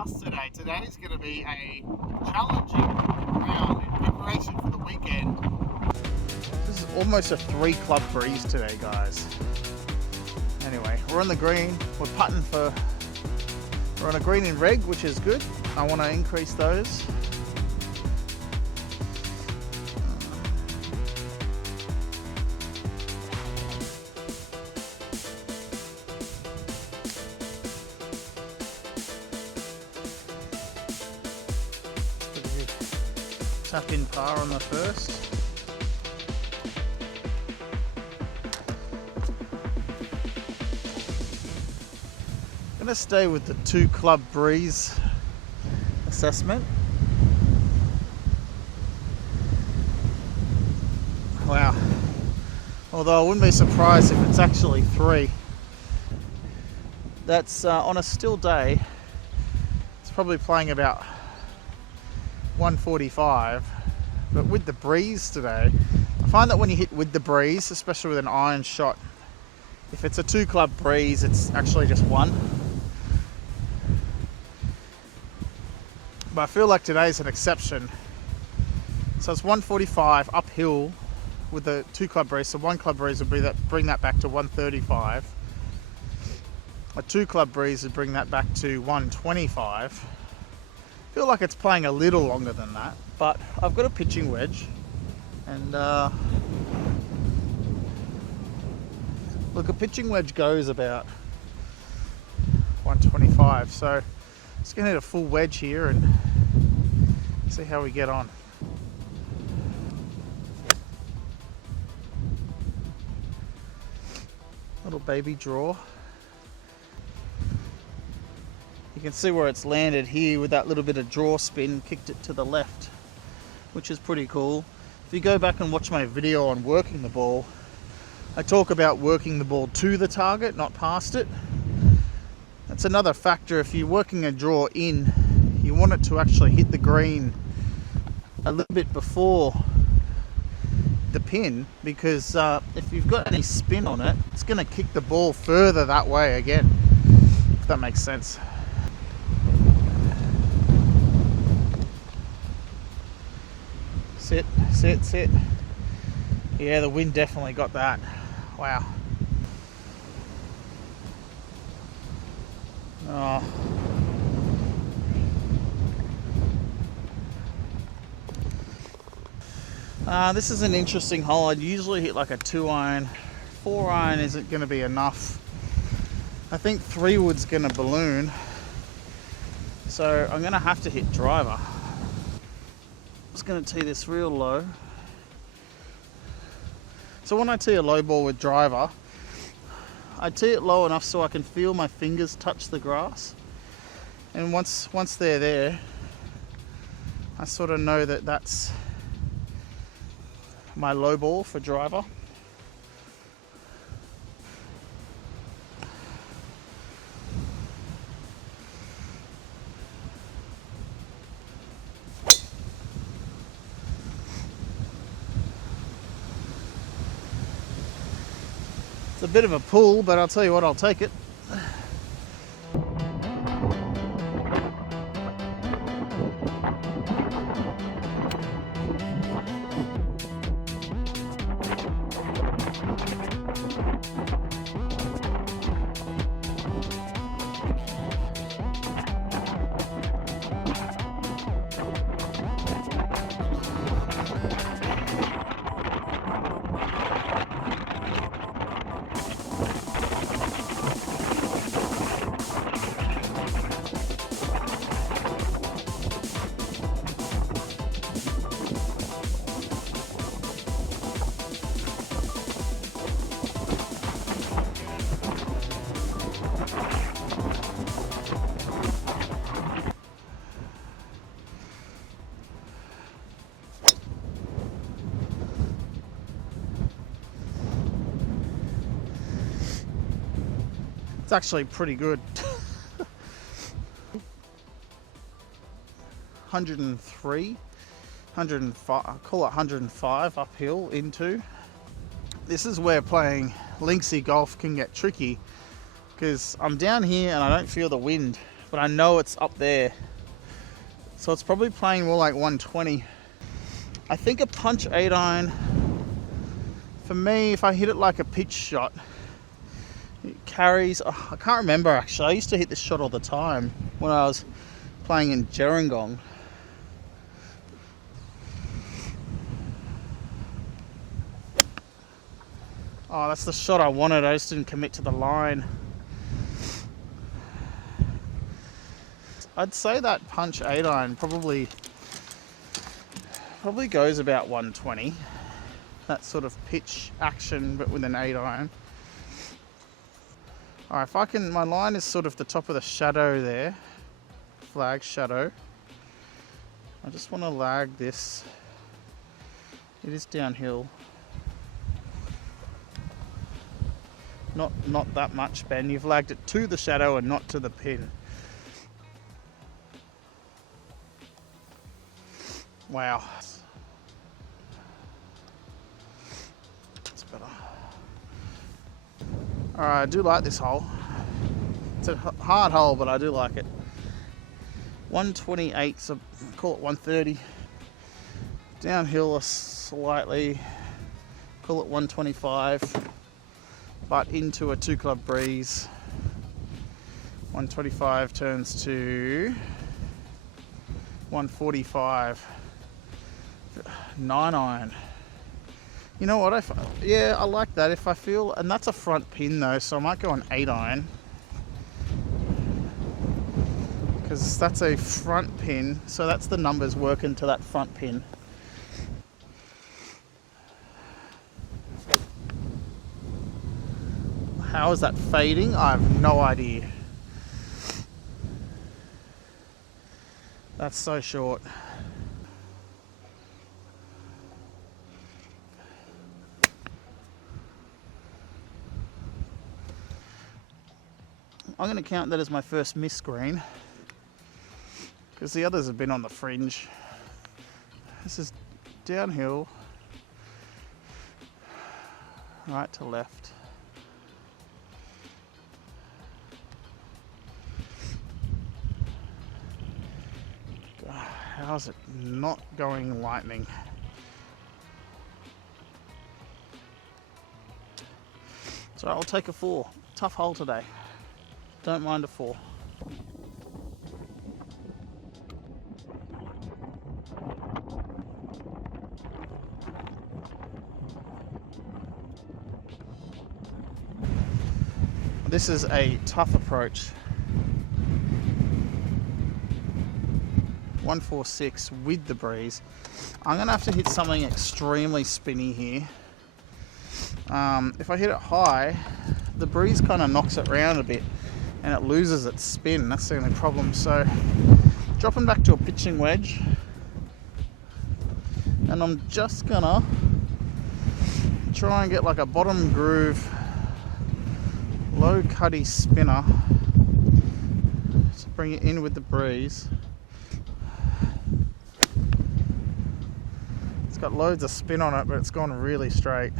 house today. Today's going to be a challenging round in preparation for the weekend. This is almost a 3 club breeze today, guys. Anyway, we're on the green. We're putting for... We're on a green in reg, which is good. I want to increase those. Tap in par on the first. I'm going to stay with the 2 club breeze assessment. Wow. Although I wouldn't be surprised if it's actually 3. That's on a still day. It's probably playing about 145, but with the breeze today, I find that when you hit with the breeze, especially with an iron shot, if it's a 2 club breeze, it's actually just 1. But I feel like today's an exception. So it's 145 uphill with the 2 club breeze. So 1 club breeze would bring that back to 135. A 2 club breeze would bring that back to 125. I feel like it's playing a little longer than that, but I've got a pitching wedge, and look, a pitching wedge goes about 125, so just gonna hit a full wedge here and see how we get on. Little baby draw. You can see where it's landed here with that little bit of draw spin, kicked it to the left, which is pretty cool. If you go back and watch my video on working the ball, I talk about working the ball to the target, not past it. That's another factor. If you're working a draw in, you want it to actually hit the green a little bit before the pin, because if you've got any spin on it, it's going to kick the ball further that way again, if that makes sense. Sit, sit, sit. Yeah, the wind definitely got that. Wow. Oh. This is an interesting hole. I'd usually hit like a 2 iron. 4 iron isn't going to be enough. I think 3 wood's going to balloon. So I'm going to have to hit driver. I'm just going to tee this real low. So when I tee a low ball with driver, I tee it low enough so I can feel my fingers touch the grass. And once they're there, I sort of know that that's my low ball for driver. It's a bit of a pull, but I'll tell you what, I'll take it. It's actually pretty good. 103, 105, I call it 105 uphill into. This is where playing linksy golf can get tricky, because I'm down here and I don't feel the wind but I know it's up there. So it's probably playing more like 120. I think a punch 8-iron, for me, if I hit it like a pitch shot, it carries, oh, I can't remember actually. I used to hit this shot all the time when I was playing in Gerringong. Oh, that's the shot I wanted. I just didn't commit to the line. I'd say that punch 8-iron probably goes about 120. That sort of pitch action, but with an 8-iron. All right, if I can, my line is sort of the top of the shadow there, flag shadow. I just want to lag this. It is downhill. Not that much, Ben. You've lagged it to the shadow and not to the pin. Wow. That's better. Alright, I do like this hole. It's a hard hole, but I do like it. 128, so call it 130. Downhill slightly, call it 125. But into a 2-club breeze. 125 turns to 145. 9-iron. You know what? Yeah, I like that. If I feel, and that's a front pin though, so I might go on 8-iron. Because that's a front pin, so that's the numbers working to that front pin. How is that fading? I have no idea. That's so short. I'm going to count that as my first miss green, because the others have been on the fringe. This is downhill, right to left. How's it not going lightning? So I'll take a 4. Tough hole today. Don't mind a 4. This is a tough approach. 146 with the breeze. I'm gonna have to hit something extremely spinny here. If I hit it high, the breeze kind of knocks it around a bit and it loses its spin. That's the only problem. So dropping back to a pitching wedge, and I'm just gonna try and get like a bottom groove, low cutty spinner to bring it in with the breeze. It's got loads of spin on it, but it's gone really straight.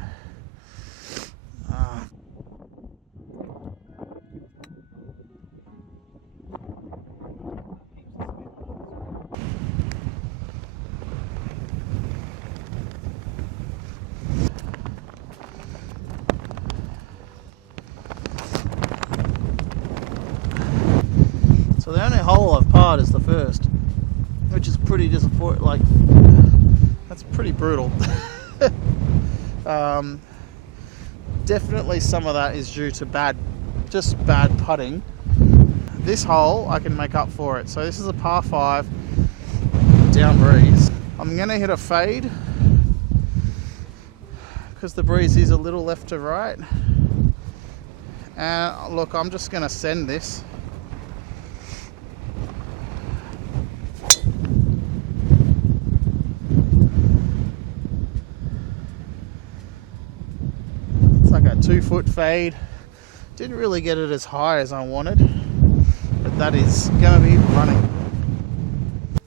So the only hole I've parred is the first, which is pretty disappointing. Like, that's pretty brutal. Definitely some of that is due to just bad putting. This hole I can make up for it. So this is a par 5 down breeze. I'm gonna hit a fade because the breeze is a little left to right. And look, I'm just gonna send this. Like a 2-foot fade. Didn't really get it as high as I wanted, but that is gonna be running.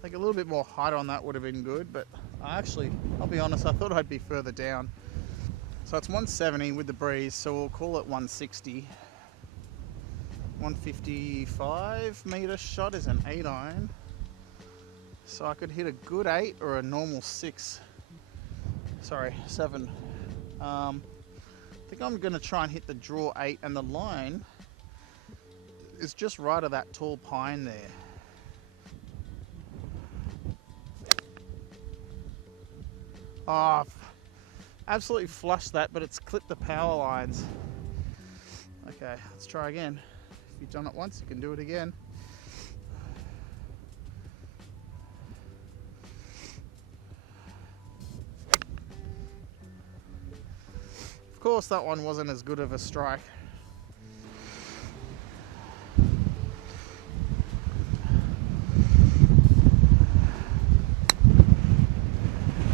Like a little bit more height on that would have been good, but I'll be honest, I thought I'd be further down. So it's 170 with the breeze, so we'll call it 160. 155 meter shot is an 8 iron. So I could hit a good 8 or a normal 6. Sorry, 7. I think I'm going to try and hit the draw 8, and the line is just right of that tall pine there. Oh, I've absolutely flushed that, but it's clipped the power lines. Okay, let's try again. If you've done it once, you can do it again. Of course, that one wasn't as good of a strike.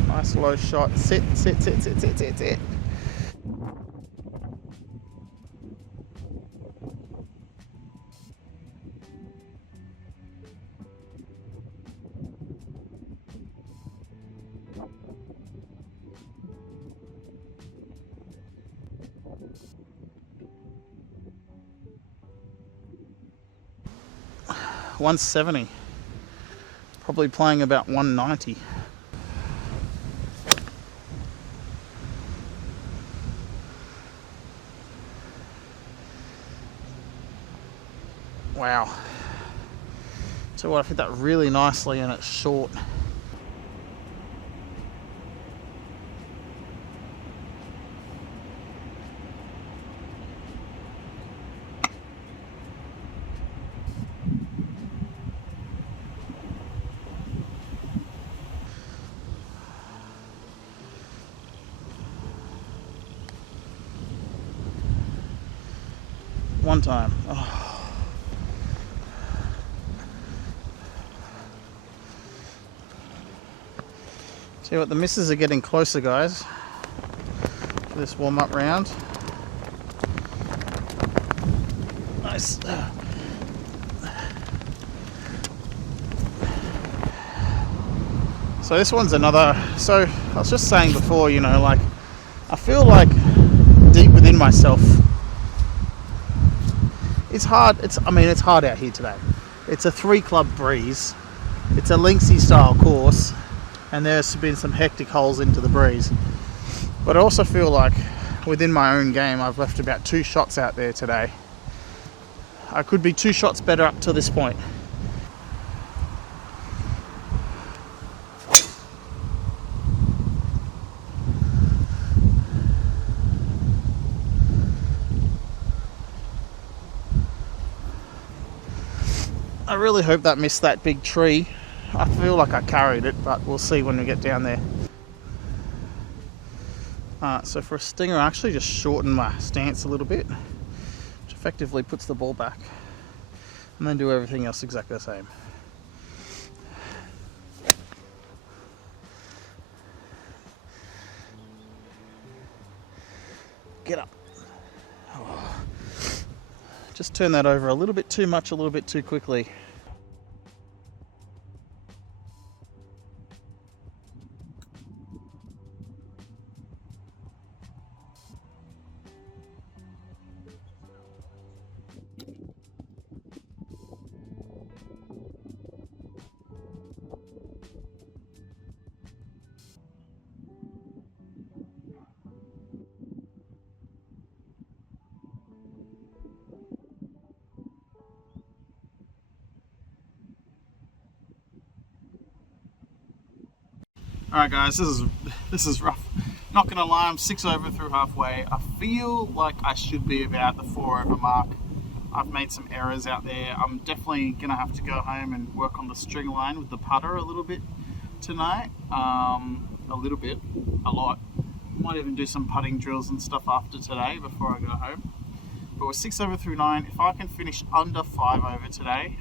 Nice low shot. Sit. 170. Probably playing about 190. Wow. So what, I've hit that really nicely and it's short. One time. Oh. See what, the misses are getting closer, guys, for this warm-up round. Nice. So this one's another, so I was just saying before, you know, like, I feel like deep within myself, it's hard, it's hard out here today. It's a 3-club breeze, it's a linksy style course, and there's been some hectic holes into the breeze. But I also feel like within my own game, I've left about 2 shots out there today. I could be 2 shots better up to this point. I really hope that missed that big tree. I feel like I carried it, but we'll see when we get down there. So for a stinger, I actually just shorten my stance a little bit, which effectively puts the ball back, and then do everything else exactly the same. Get up. Oh. Just turn that over a little bit too much, a little bit too quickly. Alright guys, this is rough. Not gonna lie, I'm 6 over through halfway. I feel like I should be about the 4 over mark. I've made some errors out there. I'm definitely gonna have to go home and work on the string line with the putter a little bit tonight. A lot. Might even do some putting drills and stuff after today before I go home. But we're 6 over through 9. If I can finish under 5 over today,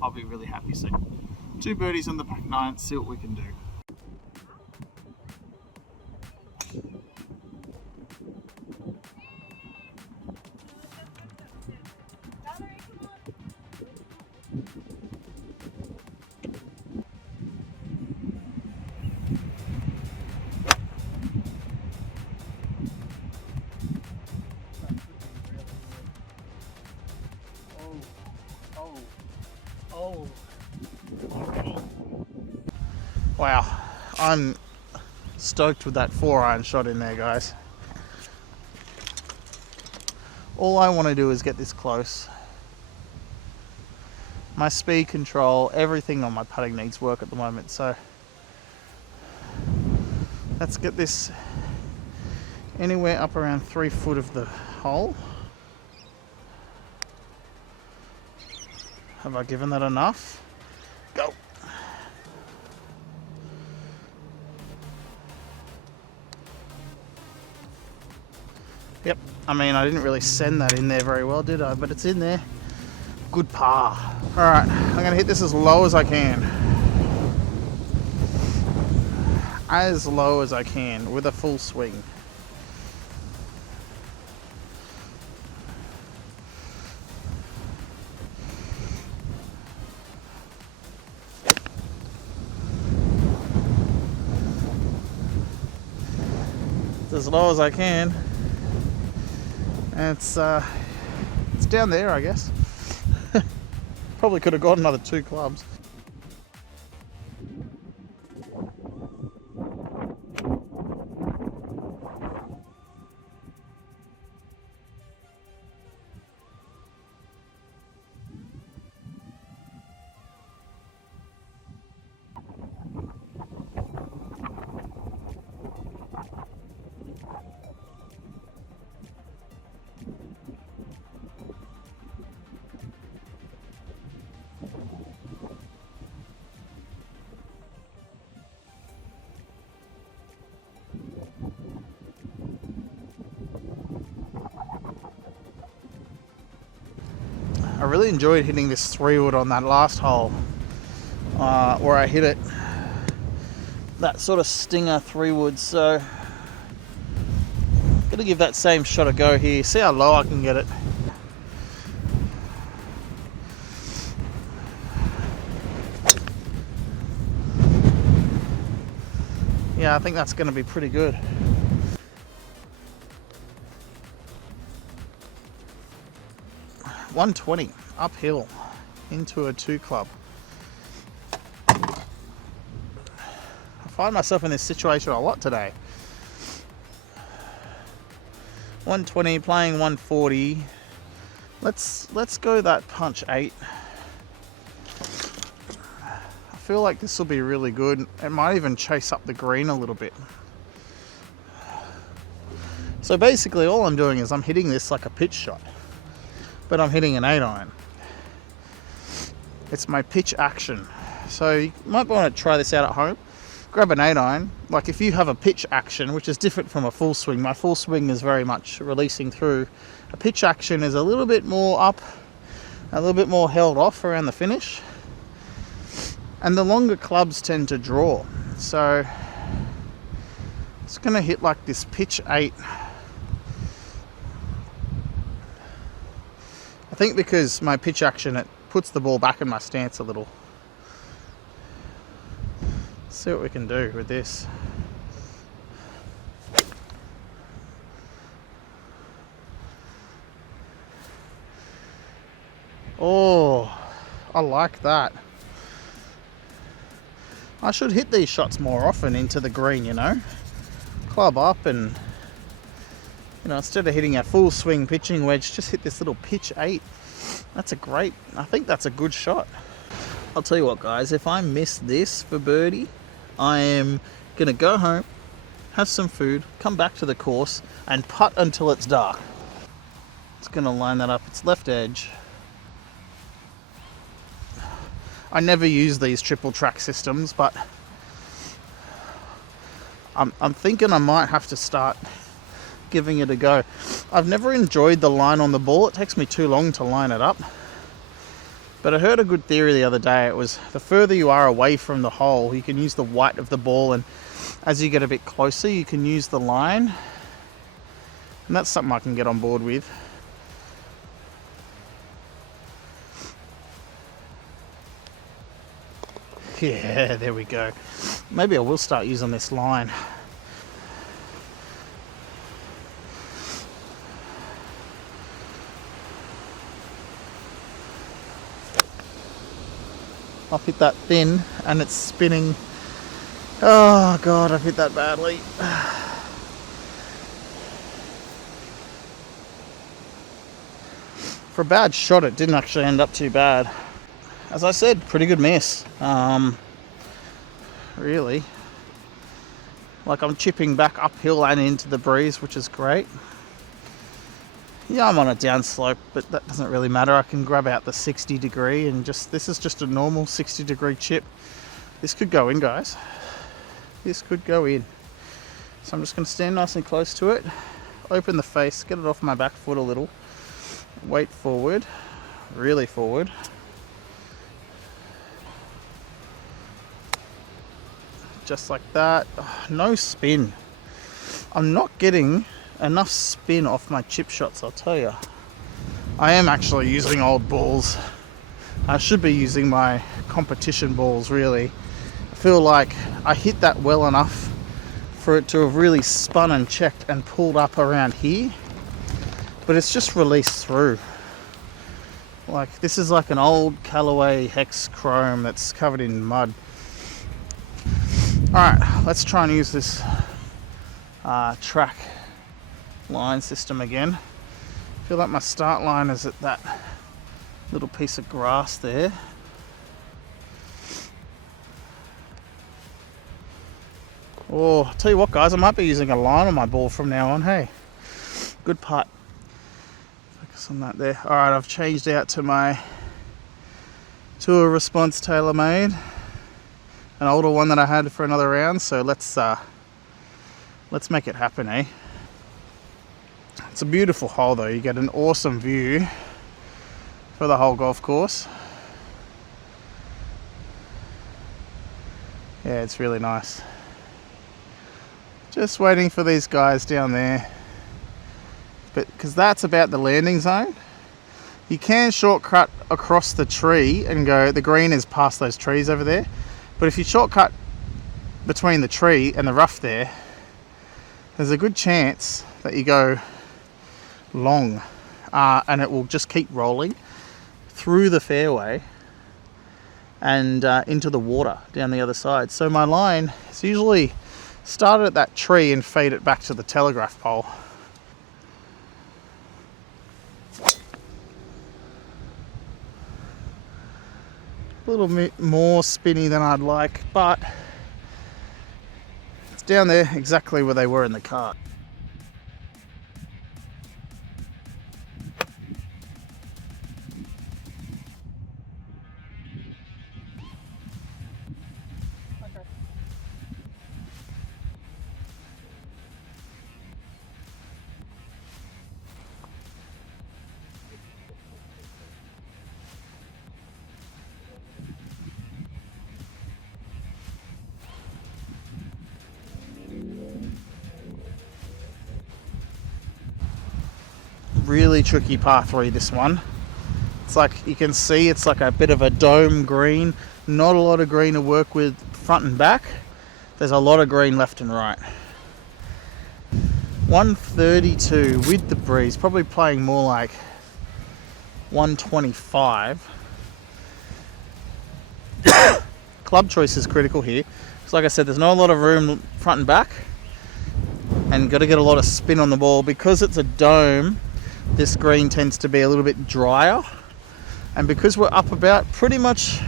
I'll be really happy. So 2 birdies on the back 9, see what we can do. Wow, I'm stoked with that 4-iron shot in there, guys. All I want to do is get this close. My speed control, everything on my putting needs work at the moment, so let's get this anywhere up around 3 foot of the hole. Have I given that enough? Go. Yep, I mean, I didn't really send that in there very well, did I? But it's in there. Good par. Alright, I'm going to hit this as low as I can. As low as I can with a full swing. As low as I can, and it's down there, I guess. Probably could have got another 2 clubs. I really enjoyed hitting this 3-wood on that last hole where I hit it. That sort of stinger 3-wood, so gonna give that same shot a go here. See how low I can get it. Yeah, I think that's gonna be pretty good. $120 uphill into a 2 club. I find myself in this situation a lot today. 120 playing 140. Let's go that punch 8. I feel like this will be really good. It might even chase up the green a little bit. So basically all I'm doing is I'm hitting this like a pitch shot, but I'm hitting an 8-iron. It's my pitch action. So you might want to try this out at home. Grab an 8-iron. Like if you have a pitch action, which is different from a full swing. My full swing is very much releasing through. A pitch action is a little bit more up, a little bit more held off around the finish. And the longer clubs tend to draw. So it's going to hit like this pitch 8. I think because my pitch action, it puts the ball back in my stance a little. Let's see what we can do with this. Oh, I like that. I should hit these shots more often into the green, you know. Club up and, you know, instead of hitting a full swing pitching wedge, just hit this little pitch 8. That's a great, I think that's a good shot. I'll tell you what, guys, if I miss this for birdie, I am going to go home, have some food, come back to the course and putt until it's dark. It's going to line that up. It's left edge. I never use these triple track systems, but I'm thinking I might have to start giving it a go. I've never enjoyed the line on the ball. It takes me too long to line it up. But I heard a good theory the other day. It was the further you are away from the hole, you can use the white of the ball, and as you get a bit closer, you can use the line. And that's something I can get on board with. Yeah, there we go. Maybe I will start using this line. I've hit that thin and it's spinning Oh god, I've hit that badly. For a bad shot, it didn't actually end up too bad. As I said, pretty good miss. Really. Like, I'm chipping back uphill and into the breeze, which is great. Yeah, I'm on a downslope, but that doesn't really matter. I can grab out the 60 degree and this is just a normal 60 degree chip. This could go in, guys. This could go in. So I'm just going to stand nice and close to it, open the face, get it off my back foot a little, weight forward, really forward. Just like that. No spin. I'm not getting enough spin off my chip shots, I'll tell you. I am actually using old balls. I should be using my competition balls, really. I feel like I hit that well enough for it to have really spun and checked and pulled up around here, but it's just released through. Like, this is like an old Callaway Hex Chrome that's covered in mud. Alright, let's try and use this track line system again. I feel like my start line is at that little piece of grass there. Oh, I'll tell you what, guys, I might be using a line on my ball from now on. Hey, good putt. Focus on that there. Alright, I've changed out to my Tour Response TaylorMade, an older one that I had for another round, so let's make it happen, eh? It's a beautiful hole though. You get an awesome view for the whole golf course. Yeah, it's really nice. Just waiting for these guys down there, but because that's about the landing zone. You can shortcut across the tree and go, the green is past those trees over there, but if you shortcut between the tree and the rough there, there's a good chance that you go long, and it will just keep rolling through the fairway and into the water down the other side. So my line is usually started at that tree and feed it back to the telegraph pole. A little bit more spinny than I'd like, but it's down there exactly where they were in the cart. Really tricky par 3, this one. It's like, you can see it's like a bit of a dome green. Not a lot of green to work with front and back. There's a lot of green left and right. 132 with the breeze, probably playing more like 125. Club choice is critical here. So like I said, there's not a lot of room front and back, and got to get a lot of spin on the ball. Because it's a dome, this green tends to be a little bit drier, and because we're up about pretty much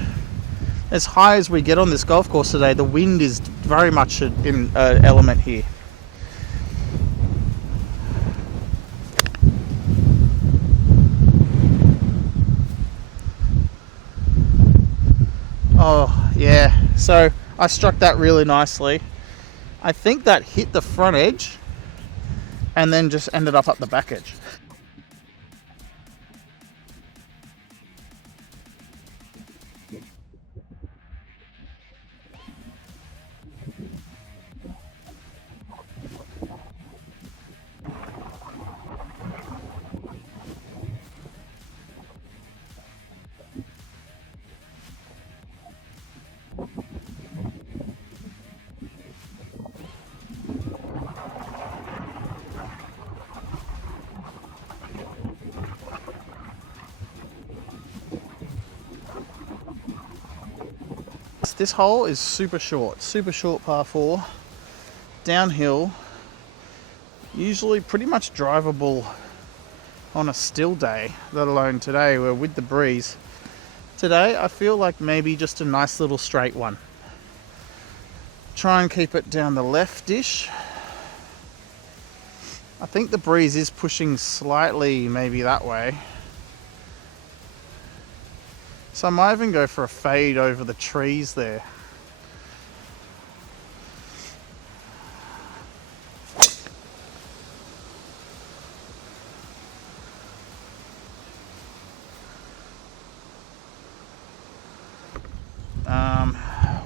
as high as we get on this golf course today, the wind is very much an element here. Oh yeah, so I struck that really nicely. I think that hit the front edge and then just ended up the back edge. This hole is super short par 4, downhill, usually pretty much drivable on a still day, let alone today where with the breeze. Today I feel like maybe just a nice little straight one. Try and keep it down the left-ish. I think the breeze is pushing slightly maybe that way. So I might even go for a fade over the trees there.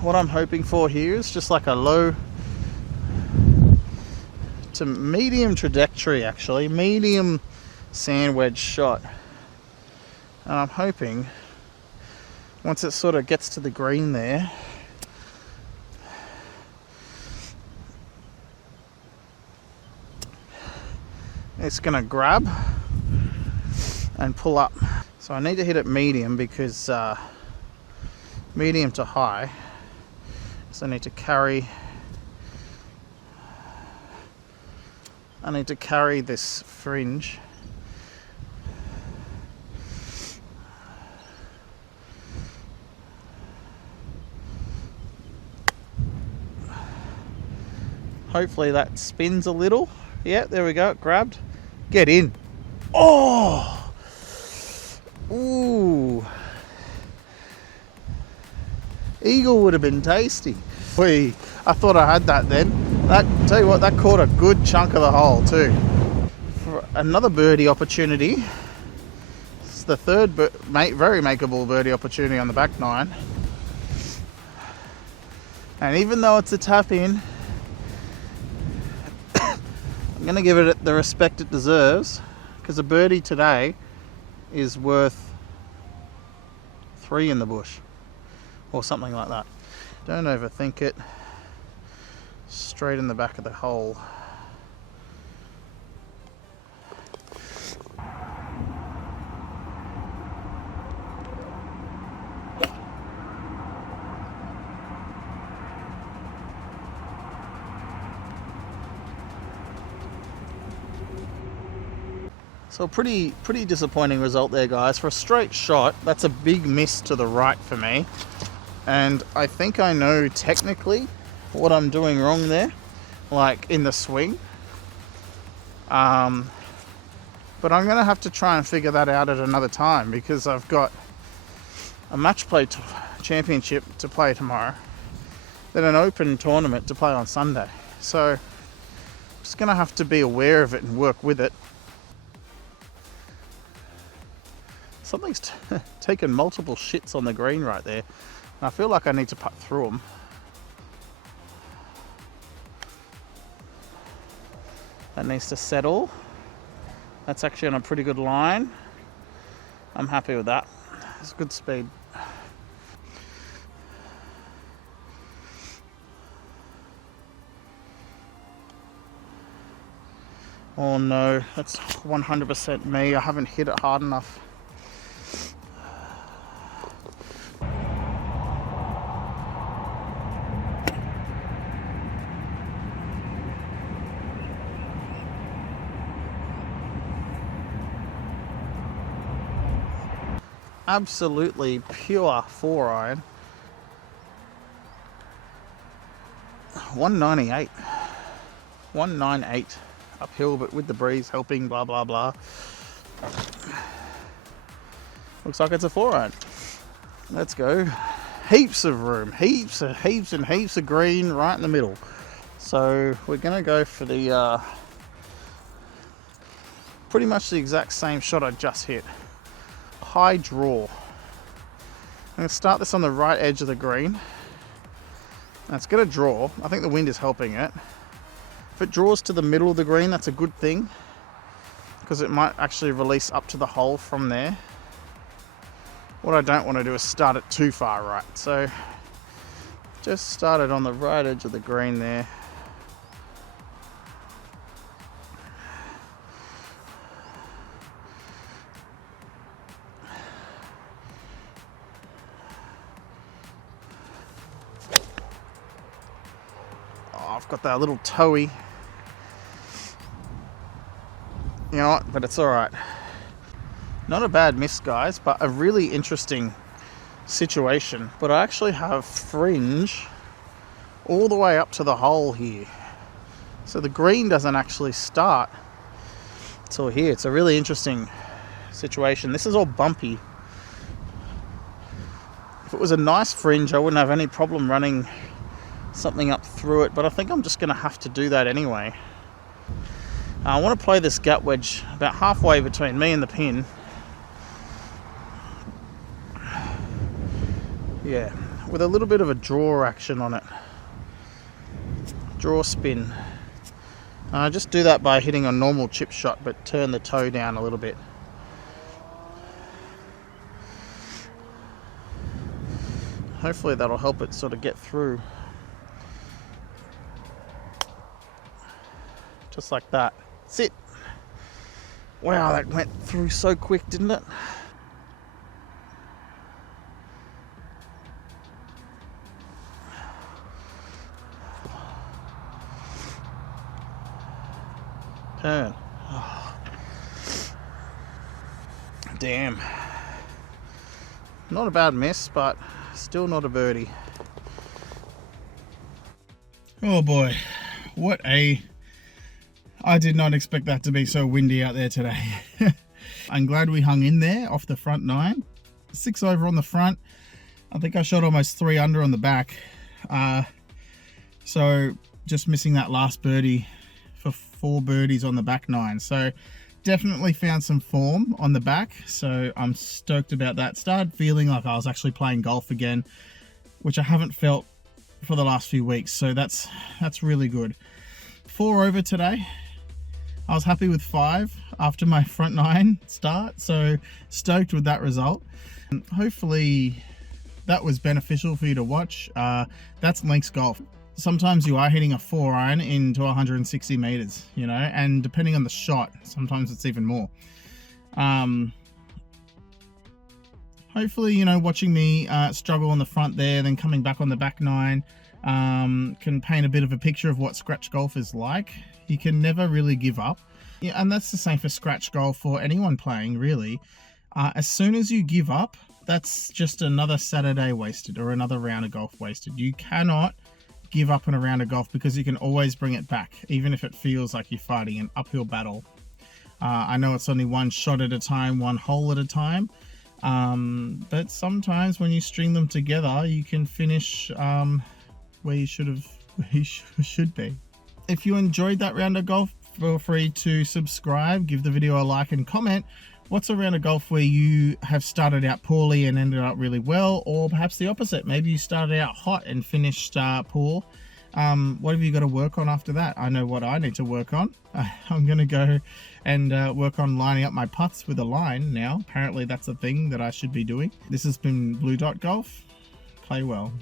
What I'm hoping for here is just like a low to medium trajectory, actually, medium sand wedge shot. And I'm hoping once it sort of gets to the green there, it's gonna grab and pull up. So I need to hit it medium because medium to high. So I need to carry this fringe. Hopefully that spins a little. Yeah, there we go, it grabbed. Get in. Oh! Ooh. Eagle would have been tasty. Whee, I thought I had that then. Tell you what, that caught a good chunk of the hole too. For another birdie opportunity. It's the third very makeable birdie opportunity on the back nine. And even though it's a tap in, I'm going to give it the respect it deserves, because a birdie today is worth 3 in the bush. Or something like that. Don't overthink it. Straight in the back of the hole. So a pretty disappointing result there, guys. For a straight shot, that's a big miss to the right for me. And I think I know technically what I'm doing wrong there, like in the swing. But I'm going to have to try and figure that out at another time, because I've got a match play championship to play tomorrow, then an open tournament to play on Sunday. So I'm just going to have to be aware of it and work with it. Something's taken multiple shits on the green right there. I feel like I need to putt through them. That needs to settle. That's actually on a pretty good line. I'm happy with that. It's good speed. Oh no, that's 100% me. I haven't hit it hard enough. Absolutely pure 4-iron. 198. 198 uphill, but with the breeze helping, blah blah blah. Looks like it's a 4-iron. Let's go. Heaps of room, heaps and heaps of green right in the middle. So we're gonna go for the pretty much the exact same shot I just hit. High draw. I'm going to start this on the right edge of the green. And it's going to draw. I think the wind is helping it. If it draws to the middle of the green, that's a good thing, because it might actually release up to the hole from there. What I don't want to do is start it too far right. So just start it on the right edge of the green there. got that little toey. You know what? But it's all right. Not a bad miss, guys, but a really interesting situation. But I actually have fringe all the way up to the hole here. So the green doesn't actually start till here. It's a really interesting situation. This is all bumpy. If it was a nice fringe, I wouldn't have any problem running something up through it, but I think I'm just going to have to do that anyway. I want to play this gut wedge about halfway between me and the pin. Yeah, with a little bit of a draw action on it. Draw spin. Just do that by hitting a normal chip shot, but turn the toe down a little bit. Hopefully that'll help it sort of get through. Just like that. Sit. Wow, that went through so quick, didn't it? Turn. Oh. Damn. Not a bad miss, but still not a birdie. Oh boy, I did not expect that to be so windy out there today. I'm glad we hung in there off the front 9. 6 over on the front. I think I shot almost 3 under on the back. So just missing that last birdie for 4 birdies on the back 9. So definitely found some form on the back. So I'm stoked about that. Started feeling like I was actually playing golf again, which I haven't felt for the last few weeks. So that's really good. 4 over today. I was happy with 5 after my front 9 start, so stoked with that result. And hopefully that was beneficial for you to watch. That's links golf. Sometimes you are hitting a 4-iron into 160 meters, you know, and depending on the shot, sometimes it's even more. Hopefully, you know, watching me struggle on the front there, then coming back on the back 9, can paint a bit of a picture of what scratch golf is like. You can never really give up. Yeah, and that's the same for scratch golf for anyone playing, really. As soon as you give up, that's just another Saturday wasted or another round of golf wasted. You cannot give up on a round of golf because you can always bring it back, even if it feels like you're fighting an uphill battle. I know it's only one shot at a time, one hole at a time, but sometimes when you string them together, you can finish where you should be. If you enjoyed that round of golf, feel free to subscribe, give the video a like and comment. What's a round of golf where you have started out poorly and ended up really well, or perhaps the opposite? Maybe you started out hot and finished poor. What have you got to work on after that? I know what I need to work on. I'm going to go and work on lining up my putts with a line now. Apparently that's a thing that I should be doing. This has been Blue Dot Golf. Play well.